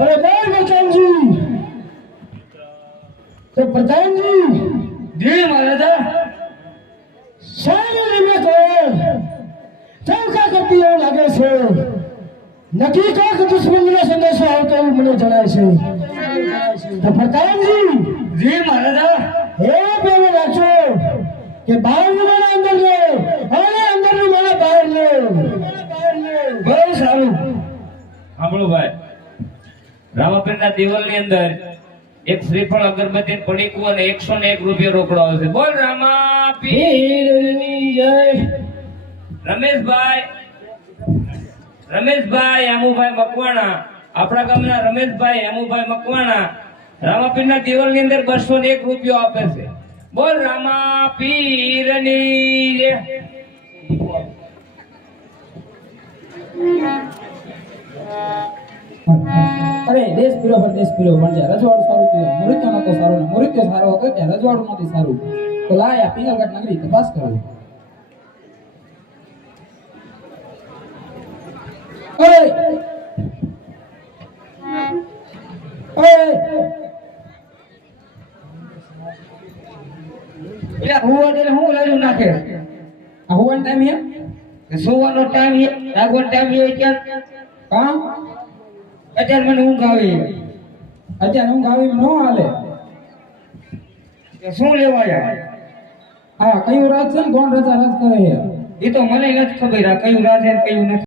ચાલે વચનજી તો પ્રધાનજી જી મહારાજા. સારી રીતે કહો. ચૌકા કરતી એવું લાગે છે? નક્કી કાંક દુશ્મનનો સંદેશો આવતો એવું મને જણાય છે. તો પ્રધાનજી જી મહારાજા. હે પેલો રાખજો કે બાર અંદર લે રામાપીરના દિવાલની અંદર એક શ્રીફળ અગરબત્તી પડીકું અને એકસો ને એક રૂપિયો રોકડો આવશે બોલ રામા જય રમેશભાઈ. રમેશભાઈ, હેમુભાઈ મકવાણા. આપણા ગામના રમેશભાઈ, હેમુભાઈ મકવાણા. રામાપીરના દિવાલની અંદર બસો ને એક રૂપિયો આપે છે. બોલ રામા પીરની જય. અરે દેશ પીરો પર દેશ પીરો પણ છે રજવાડું સારું થયું મૃત્યુ નતો સારો ને મૃત્યુ સારો હતો ત્યાં રજવાડું નથી સારું. તો લાય આ પિંગલગઢ નગરી તપાસ કરો. હું નાખે? હોવાનો ટાઈમ હે સુવાનો ટાઈમ જાગવાનો ટાઈમ છે ક્યાં કામ અત્યારે મને ઊંઘ આવી. અત્યારે ઊંઘ આવી ન હાલે. શું લેવા હા કયું રાજ છે ને? કોણ રજા રાજ કરે છે? એ તો મને નથી ખબર આ કયું રાજ છે કયું નથી.